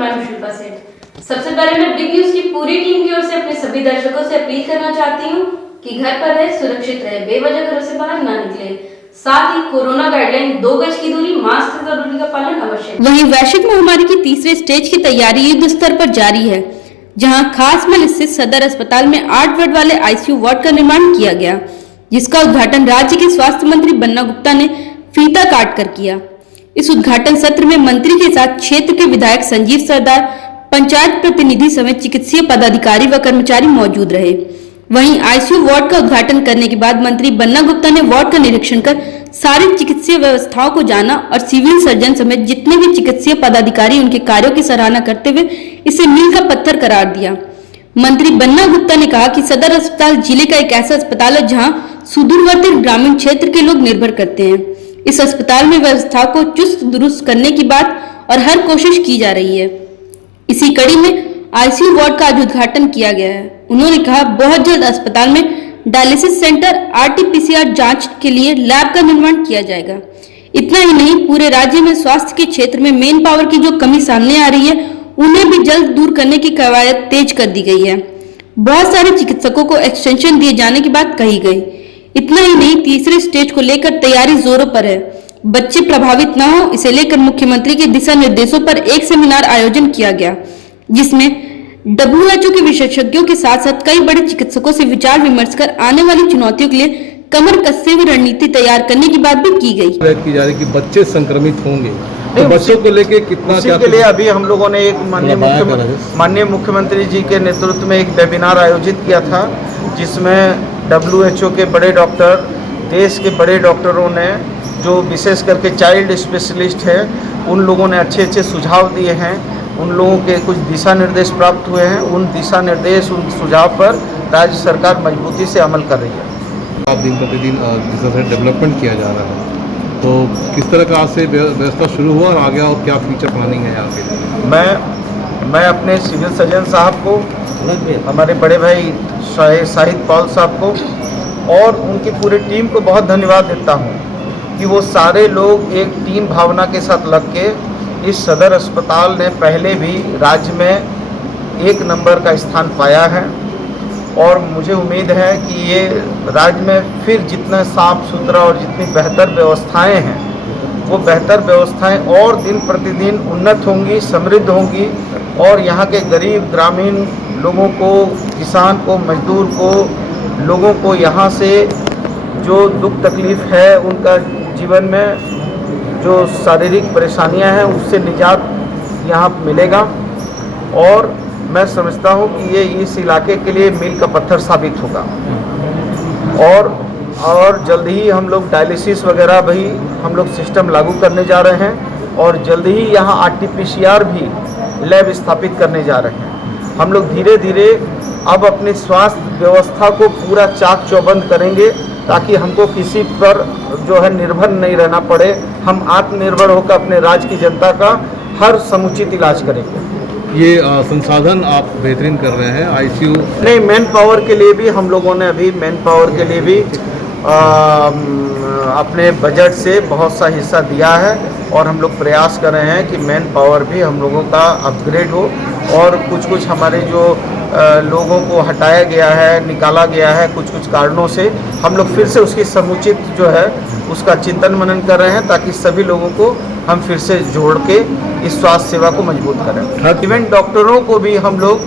मैं हूं शिल्पा सेठ। सबसे पहले मैं बिग न्यूज की पूरी टीम की ओर से अपने सभी दर्शकों से अपील करना चाहती हूं कि घर पर रहे, सुरक्षित रहे, बेवजह घरों से बाहर ना निकले। साथ ही कोरोना गाइडलाइन 2 गज की दूरी, मास्क की जरूरी का पालन अवश्य। वहीं वैश्विक महामारी की तीसरे स्टेज की तैयारी युद्ध स्तर पर जारी है, जहां खासमल स्थित सदर अस्पताल में 8 बेड वाले आईसीयू वार्ड का निर्माण किया गया, जिसका उद्घाटन राज्य के स्वास्थ्य मंत्री बन्ना गुप्ता ने फीता काट कर किया। इस उद्घाटन सत्र में मंत्री के साथ क्षेत्र के विधायक संजीव सरदार, पंचायत प्रतिनिधि समेत चिकित्सीय पदाधिकारी व कर्मचारी मौजूद रहे। वहीं आईसीयू वार्ड का उद्घाटन करने के बाद मंत्री बन्ना गुप्ता ने वार्ड का निरीक्षण कर सारी चिकित्सीय व्यवस्थाओं को जाना और सिविल सर्जन समेत जितने भी चिकित्सीय पदाधिकारी उनके कार्यों की सराहना करते हुए इसे मील का पत्थर करार दिया। मंत्री बन्ना गुप्ता ने कहा कि सदर अस्पताल जिले का एक ऐसा अस्पताल है जहां सुदूरवर्ती ग्रामीण क्षेत्र के लोग निर्भर करते हैं। इस अस्पताल में व्यवस्था को चुस्त दुरुस्त करने की बात और हर कोशिश की जा रही है। इसी कड़ी में आईसीयू वार्ड का आज उद्घाटन किया गया है। उन्होंने कहा, बहुत जल्द अस्पताल में डायलिसिस सेंटर, आरटी-पीसीआर जांच के लिए लैब का निर्माण किया जाएगा। इतना ही नहीं, पूरे राज्य में स्वास्थ्य के क्षेत्र में मेन पावर की जो कमी सामने आ रही है, उन्हें भी जल्द दूर करने की कवायद तेज कर दी गई है। बहुत सारे चिकित्सकों को एक्सटेंशन दिए जाने की बात कही गई। इतना ही नहीं, तीसरे स्टेज को लेकर तैयारी जोरों पर है। बच्चे प्रभावित न हो, इसे लेकर मुख्यमंत्री के दिशा निर्देशों पर एक सेमिनार आयोजन किया गया, जिसमें WHO के विशेषज्ञों के साथ साथ कई बड़े चिकित्सकों से विचार विमर्श कर आने वाली चुनौतियों के लिए कमर कसे हुए रणनीति तैयार करने की बात भी की गई। की जा रही कि बच्चे संक्रमित होंगे, तो बच्चों को लेके कितना क्या के लिए अभी हम लोगों ने एक माननीय मुख्यमंत्री जी के नेतृत्व में एक वेबिनार आयोजित किया था, जिसमें WHO के बड़े डॉक्टर, देश के बड़े डॉक्टरों ने, जो विशेष करके चाइल्ड स्पेशलिस्ट है, उन लोगों ने अच्छे अच्छे सुझाव दिए हैं। उन लोगों के कुछ दिशा निर्देश प्राप्त हुए हैं। उन दिशा निर्देश, उन सुझाव पर राज्य सरकार मजबूती से अमल कर रही है। आप दिन प्रतिदिन जिस तरह से डेवलपमेंट किया जा रहा है, तो किस तरह का आज से व्यवस्था शुरू हुआ और आगे और क्या फ्यूचर प्लानिंग है यहाँ पे? मैं अपने सिविल सर्जन साहब को, हमारे बड़े भाई शाहिद पॉल साहब को और उनकी पूरी टीम को बहुत धन्यवाद देता हूँ कि वो सारे लोग एक टीम भावना के साथ लग के, इस सदर अस्पताल ने पहले भी राज्य में 1 नंबर का स्थान पाया है और मुझे उम्मीद है कि ये राज्य में फिर जितना साफ सुथरा और जितनी बेहतर व्यवस्थाएं हैं, वो बेहतर व्यवस्थाएं और दिन प्रतिदिन उन्नत होंगी, समृद्ध होंगी और यहाँ के गरीब ग्रामीण लोगों को, किसान को, मजदूर को, लोगों को यहाँ से जो दुख तकलीफ है, उनका जीवन में जो शारीरिक परेशानियां हैं, उससे निजात यहाँ मिलेगा और मैं समझता हूँ कि ये इस इलाके के लिए मील का पत्थर साबित होगा। और जल्द ही हम लोग डायलिसिस वगैरह भी हम लोग सिस्टम लागू करने जा रहे हैं और जल्द ही यहाँ RT-PCR भी लैब स्थापित करने जा रहे हैं। हम लोग धीरे धीरे अब अपनी स्वास्थ्य व्यवस्था को पूरा चाक चौबंद करेंगे, ताकि हमको किसी पर जो है निर्भर नहीं रहना पड़े। हम आत्मनिर्भर होकर अपने राज्य की जनता का हर समुचित इलाज करेंगे। ये संसाधन आप बेहतरीन कर रहे हैं, आईसीयू नहीं, मैन पावर के लिए भी हम लोगों ने अभी मैन पावर के लिए भी अपने बजट से बहुत सा हिस्सा दिया है और हम लोग प्रयास कर रहे हैं कि मैन पावर भी हम लोगों का अपग्रेड हो और कुछ हमारे जो लोगों को हटाया गया है, निकाला गया है कुछ कारणों से, हम लोग फिर से उसकी समुचित जो है उसका चिंतन मनन कर रहे हैं, ताकि सभी लोगों को हम फिर से जोड़ के इस स्वास्थ्य सेवा को मजबूत करें। इवेंट डॉक्टरों को भी हम लोग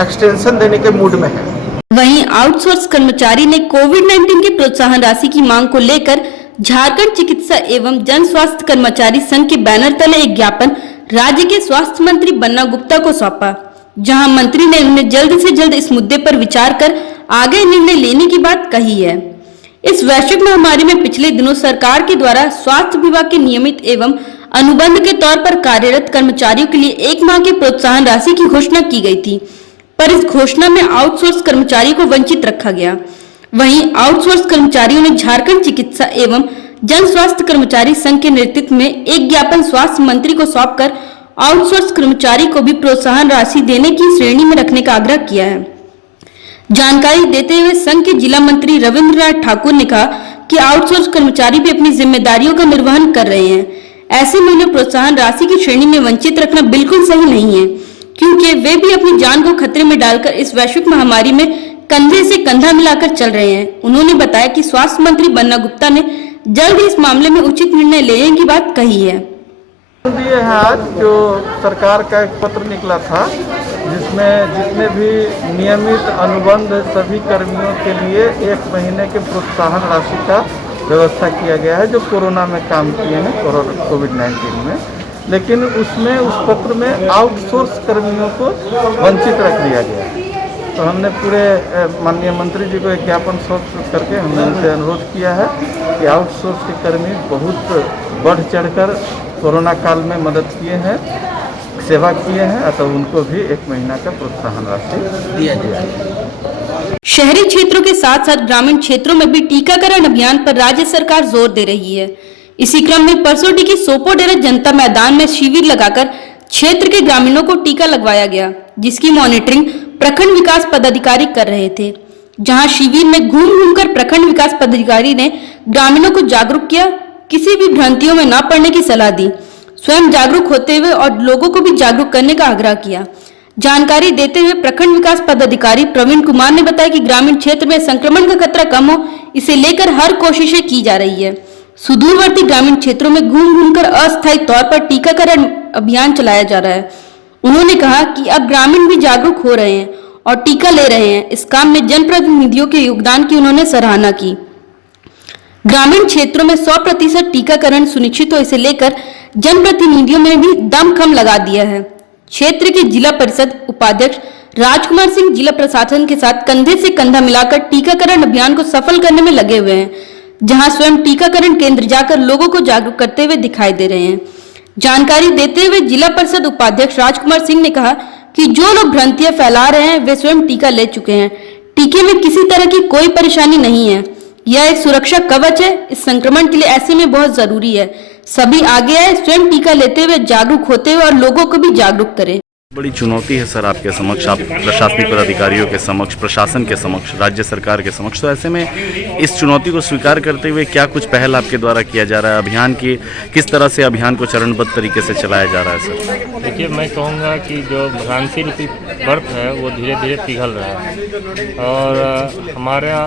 एक्सटेंशन देने के मूड में हैं। वहीं आउटसोर्स कर्मचारी ने कोविड-19 के प्रोत्साहन राशि की मांग को लेकर झारखंड चिकित्सा एवं जन स्वास्थ्य कर्मचारी संघ के बैनर तले एक ज्ञापन राज्य के स्वास्थ्य मंत्री बन्ना गुप्ता को सौंपा, जहां मंत्री ने उन्हें जल्द से जल्द इस मुद्दे पर विचार कर आगे निर्णय लेने की बात कही है। इस वैश्विक महामारी में पिछले दिनों सरकार के द्वारा स्वास्थ्य विभाग के नियमित एवं अनुबंध के तौर पर कार्यरत कर्मचारियों के लिए 1 माह की प्रोत्साहन राशि की घोषणा की गई थी, पर इस घोषणा में आउटसोर्स कर्मचारियों को वंचित रखा गया। वहीं आउटसोर्स कर्मचारियों ने झारखंड चिकित्सा एवं जन स्वास्थ्य कर्मचारी संघ के नेतृत्व में एक ज्ञापन स्वास्थ्य मंत्री को सौंपकर आउटसोर्स कर्मचारी को भी प्रोत्साहन राशि देने की श्रेणी में रखने का आग्रह किया है। जानकारी देते हुए संघ के जिला मंत्री रविंद्रनाथ ठाकुर ने कहा कि आउटसोर्स कर्मचारी भी अपनी जिम्मेदारियों का निर्वहन कर रहे हैं। ऐसे में उन्हें प्रोत्साहन राशि की श्रेणी में वंचित रखना बिल्कुल सही नहीं है, क्योंकि वे भी अपनी जान को खतरे में डालकर इस वैश्विक महामारी में कंधे से कंधा मिलाकर चल रहे हैं। उन्होंने बताया कि स्वास्थ्य मंत्री बन्ना गुप्ता ने जल्द ही इस मामले में उचित निर्णय लेने की बात कही है। ये है आज जो सरकार का एक पत्र निकला था, जिसमें जितने भी नियमित अनुबंध सभी कर्मियों के लिए 1 महीने के प्रोत्साहन राशि का व्यवस्था किया गया है, जो कोरोना में काम किए हैं, कोविड-19 में। लेकिन उसमें उस पत्र में आउटसोर्स कर्मियों को वंचित रख दिया गया। तो हमने पूरे माननीय मंत्री जी को एक ज्ञापन सौंप करके हमने उनसे अनुरोध किया है कि आउटसोर्स के कर्मी बहुत बढ़ चढ़कर कोरोना काल में मदद किए हैं, सेवा किए हैं, अतः उनको भी 1 महीना का प्रोत्साहन राशि दिया जाए। शहरी क्षेत्रों के साथ साथ ग्रामीण क्षेत्रों में भी टीकाकरण अभियान पर राज्य सरकार जोर दे रही है। इसी क्रम में परसोटी की सोपोडेरा जनता मैदान में शिविर लगाकर क्षेत्र के ग्रामीणों को टीका लगवाया गया, जिसकी मॉनिटरिंग प्रखंड विकास पदाधिकारी कर रहे थे। जहां शिविर में घूम घूमकर प्रखंड विकास पदाधिकारी ने ग्रामीणों को जागरूक किया, किसी भी भ्रांतियों में न पड़ने की सलाह दी, स्वयं जागरूक होते हुए और लोगों को भी जागरूक करने का आग्रह किया। जानकारी देते हुए प्रखंड विकास पदाधिकारी प्रवीण कुमार ने बताया कि ग्रामीण क्षेत्र में संक्रमण का खतरा कम हो, इसे लेकर हर कोशिशें की जा रही है। सुदूरवर्ती ग्रामीण क्षेत्रों में घूम घूमकर अस्थायी तौर पर टीकाकरण अभियान चलाया जा रहा है। उन्होंने कहा कि अब ग्रामीण भी जागरूक हो रहे हैं और टीका ले रहे हैं। इस काम में जनप्रतिनिधियों के योगदान की उन्होंने सराहना की। ग्रामीण क्षेत्रों में 100% टीकाकरण सुनिश्चित हो, इसे लेकर जनप्रतिनिधियों ने भी दमखम लगा दिया है। क्षेत्र के जिला परिषद उपाध्यक्ष राजकुमार सिंह जिला प्रशासन के साथ कंधे से कंधा मिलाकर टीकाकरण अभियान को सफल करने में लगे हुए हैं, जहां स्वयं टीकाकरण केंद्र जाकर लोगों को जागरूक करते हुए दिखाई दे रहे हैं। जानकारी देते हुए जिला परिषद उपाध्यक्ष राजकुमार सिंह ने कहा कि जो लोग भ्रांतियां फैला रहे हैं वे स्वयं टीका ले चुके हैं। टीके में किसी तरह की कोई परेशानी नहीं है, यह एक सुरक्षा कवच है। इस संक्रमण के लिए ऐसे में बहुत जरूरी है सभी आगे आए, स्वयं टीका लेते हुए जागरूक होते हुए और लोगों को भी जागरूक करें। बड़ी चुनौती है सर आपके समक्ष, आप प्रशासनिक पदाधिकारियों के समक्ष, प्रशासन के समक्ष, राज्य सरकार के समक्ष। तो ऐसे में इस चुनौती को स्वीकार करते हुए क्या कुछ पहल आपके द्वारा किया जा रहा है? अभियान की किस तरह से अभियान को चरणबद्ध तरीके से चलाया जा रहा है सर? देखिए, मैं कहूँगा कि जो भ्रांति रूपी बर्फ है वो धीरे धीरे पिघल रहा है और हमारा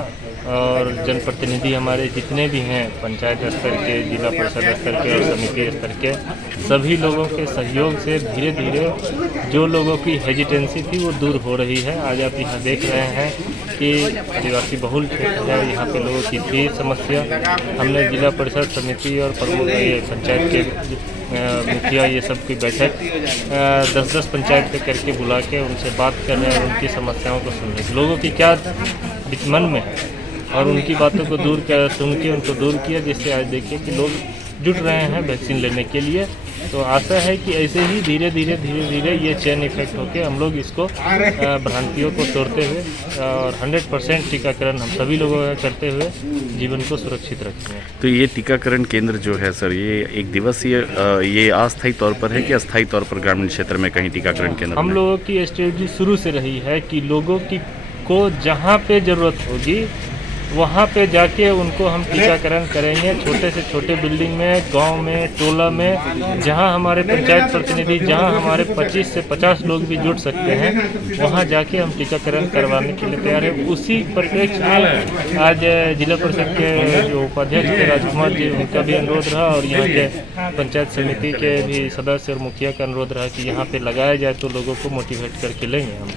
और जनप्रतिनिधि हमारे जितने भी हैं, पंचायत स्तर के, जिला परिषद स्तर के और समिति स्तर के, सभी लोगों के सहयोग से धीरे धीरे जो लोगों की हेजिटेंसी थी वो दूर हो रही है। आज आप यहाँ देख रहे हैं कि आदिवासी बहुल क्षेत्र है, यहाँ पे लोगों की थी समस्या। हमने जिला परिषद समिति और प्रमुख पंचायत के मुखिया ये सब की बैठक 10-10 पंचायत पे करके बुला के उनसे बात कर रहे हैं, उनकी समस्याओं को सुन रहे हैं, लोगों की क्या मन में है और उनकी बातों को दूर कर सुन के उनको दूर किया, जिससे आज देखिए कि लोग जुट रहे हैं वैक्सीन लेने के लिए। तो आशा है कि ऐसे ही धीरे धीरे ये चेन इफेक्ट होकर हम लोग इसको भ्रांतियों को तोड़ते हुए और 100% टीकाकरण हम सभी लोगों का करते हुए जीवन को सुरक्षित रखेंगे। तो ये टीकाकरण केंद्र जो है सर, ये एक दिवसीय ये अस्थायी तौर पर है कि अस्थायी तौर पर ग्रामीण क्षेत्र में कहीं टीकाकरण केंद्र? हम लोगों की स्ट्रेटजी शुरू से रही है कि लोगों की को जहाँ पे ज़रूरत होगी वहाँ पे जाके उनको हम टीकाकरण करेंगे। छोटे से छोटे बिल्डिंग में, गांव में, टोला में, जहाँ हमारे पंचायत प्रतिनिधि, जहाँ हमारे 25 से 50 लोग भी जुट सकते हैं, वहाँ जाके हम टीकाकरण करवाने के लिए तैयार है। उसी परिप्रेक्ष्य में आज जिला परिषद के जो उपाध्यक्ष थे राजकुमार जी, उनका भी अनुरोध रहा और यहाँ के पंचायत समिति के भी सदस्य और मुखिया का अनुरोध रहा कि यहाँ पर लगाया जाए तो लोगों को मोटिवेट करके लेंगे हम।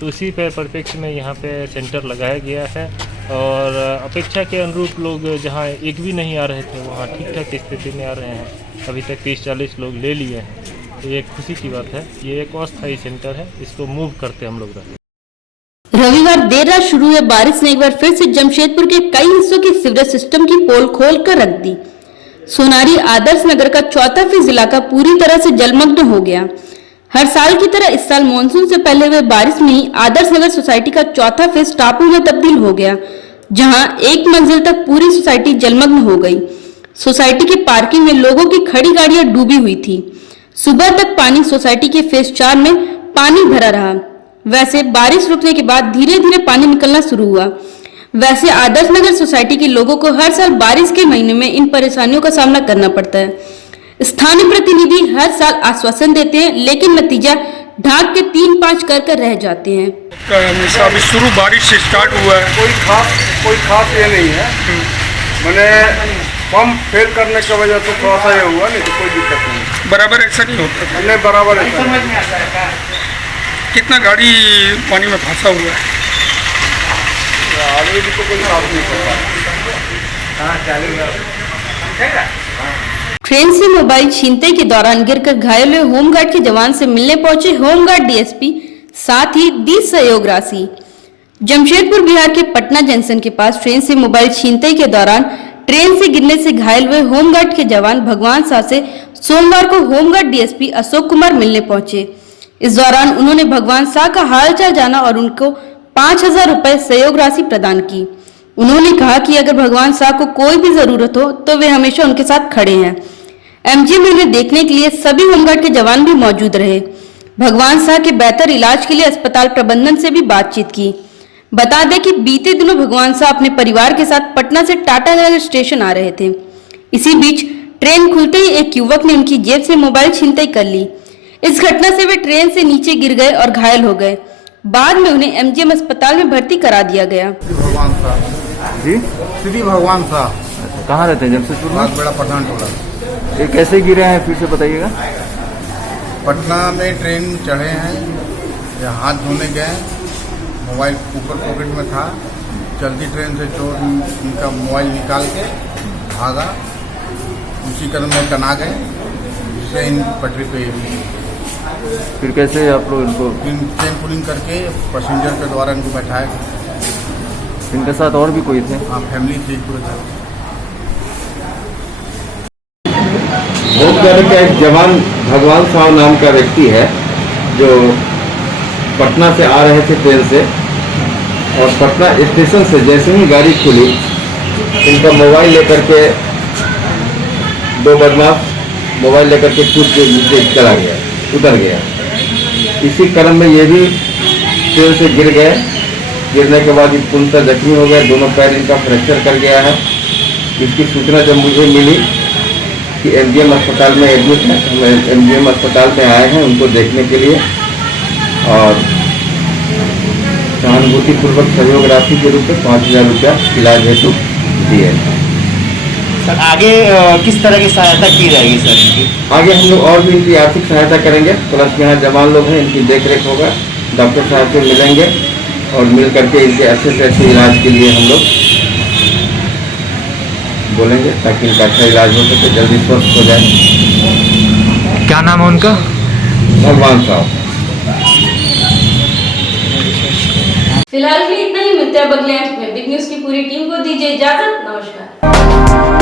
तो उसी परिप्रेक्ष्य में यहाँ पे सेंटर लगाया गया है और अपेक्षा के अनुरूप लोग जहाँ एक भी नहीं आ रहे थे वहाँ ठीक ठाक स्थिति में आ रहे हैं। अभी तक 30-40 लोग ले लिए हैं, तो ये खुशी की बात है। ये एक अस्थायी सेंटर है, इसको मूव करते हम लोग रहे। रविवार देर रात शुरू हुए बारिश ने एक बार फिर से जमशेदपुर के कई हिस्सों के सीवरेज सिस्टम की पोल खोल कर रख दी। सोनारी आदर्श नगर का चौथा फेज इलाका पूरी तरह से जलमग्न हो गया। हर साल की तरह इस साल मानसून से पहले हुए बारिश में ही आदर्श नगर सोसाइटी का चौथा फेज टापू में तब्दील हो गया, जहां एक मंजिल तक पूरी सोसाइटी जलमग्न हो गई। सोसाइटी की पार्किंग में लोगों की खड़ी गाड़ियां डूबी हुई थी। सुबह तक पानी सोसाइटी के फेज 4 में पानी भरा रहा। वैसे बारिश रुकने के बाद धीरे धीरे पानी निकलना शुरू हुआ। वैसे आदर्श नगर सोसाइटी के लोगों को हर साल बारिश के महीने में इन परेशानियों का सामना करना पड़ता है। स्थानीय प्रतिनिधि हर साल आश्वासन देते हैं, लेकिन नतीजा ढाक के 3-5 कर रह जाते हैं। हमेशा अभी शुरू बारिश से स्टार्ट हुआ है। कोई खास ये नहीं है, मैंने पंप फेल करने की वजह से थोड़ा सा ये हुआ, नहीं तो कोई दिक्कत नहीं। बराबर ऐसा नहीं होता। हमने बराबर ऐसा कितना गाड़ी पानी में फंसा हुआ है? आगे भी तो कोई साफ नहीं करता। ट्रेन से मोबाइल छीनते के दौरान गिरकर घायल हुए होमगार्ड के जवान से मिलने पहुंचे होमगार्ड डीएसपी, साथ ही दी सहयोग राशि। जमशेदपुर बिहार के पटना जंक्शन के पास ट्रेन से मोबाइल छीनते के दौरान ट्रेन से गिरने से घायल हुए होमगार्ड के जवान भगवान शाह से सोमवार को होमगार्ड डीएसपी अशोक कुमार मिलने पहुंचे। इस दौरान उन्होंने भगवान शाह का हालचाल जाना और उनको 5,000 रुपए सहयोग राशि प्रदान की। उन्होंने कहा कि अगर भगवान शाह को कोई भी जरूरत हो तो वे हमेशा उनके साथ खड़े हैं। एमजी में उन्हें देखने के लिए सभी होमगार्ड के जवान भी मौजूद रहे। भगवान शाह के बेहतर इलाज के लिए अस्पताल प्रबंधन से भी बातचीत की। बता दें कि बीते दिनों भगवान शाह अपने परिवार के साथ पटना से टाटानगर स्टेशन आ रहे थे। इसी बीच ट्रेन खुलते ही एक युवक ने उनकी जेब से मोबाइल छीनते कर ली। इस घटना से वे ट्रेन से नीचे गिर गए और घायल हो गए। बाद में उन्हें एमजीएम अस्पताल में भर्ती करा दिया गया। भगवान साहब जी, श्री भगवान साहब कहाँ रहते हैं? जमशेदपुर में। बहुत बड़ा पठान टोला। ये कैसे गिरे हैं, फिर से बताइएगा। पटना में ट्रेन चढ़े हैं, या हाथ धोने गए, मोबाइल ऊपर पॉकेट में था, चलती ट्रेन से चोर उनका मोबाइल निकाल के भागा, उसी क्रम में टना गए, जिससे इन पटरी पे फिर कैसे आप लोग इनको? ट्रेन पुलिंग करके पैसेंजर के द्वारा इनको बैठाया। इनके साथ और भी कोई थे? हाँ, फैमिली थी पूरे था। होमगार्ड का एक जवान भगवान शाह नाम का व्यक्ति है, जो पटना से आ रहे थे ट्रेन से, और पटना स्टेशन से जैसे ही गाड़ी खुली, इनका मोबाइल लेकर के दो बदमाश मोबाइल लेकर के कूद के नीचे चला गया, उतर गया। इसी क्रम में ये भी ट्रेन से गिर गए। गिरने के बाद पूर्णतः जख्मी हो गए, दोनों पैर इनका फ्रैक्चर कर गया है। इसकी सूचना जब मुझे मिली कि एमजीएम अस्पताल में एडमिट है, हम एमजीएम अस्पताल में आए हैं उनको देखने के लिए, और सहानुभूतिपूर्वक सहयोग राशि के रूप में 5,000 रुपया इलाज हेतु दिए। सर आगे किस तरह की सहायता की जाएगी सर इनकी? आगे हम लोग और भी इनकी आर्थिक सहायता करेंगे, प्लस यहाँ जवान लोग हैं, इनकी देखरेख होगा, डॉक्टर साहब से मिलेंगे और मिल करके इनके अच्छे से अच्छे इलाज के लिए हम लोग बोलेंगे, ताकि इनका अच्छा इलाज हो सके, जल्दी स्वस्थ हो जाए। क्या नाम है उनका? भगवान साहब। फिलहाल के लिए इतना ही। मिलते हैं अगले अंक में। बिग न्यूज की पूरी टीम को दीजिए इजाजत। नमस्कार।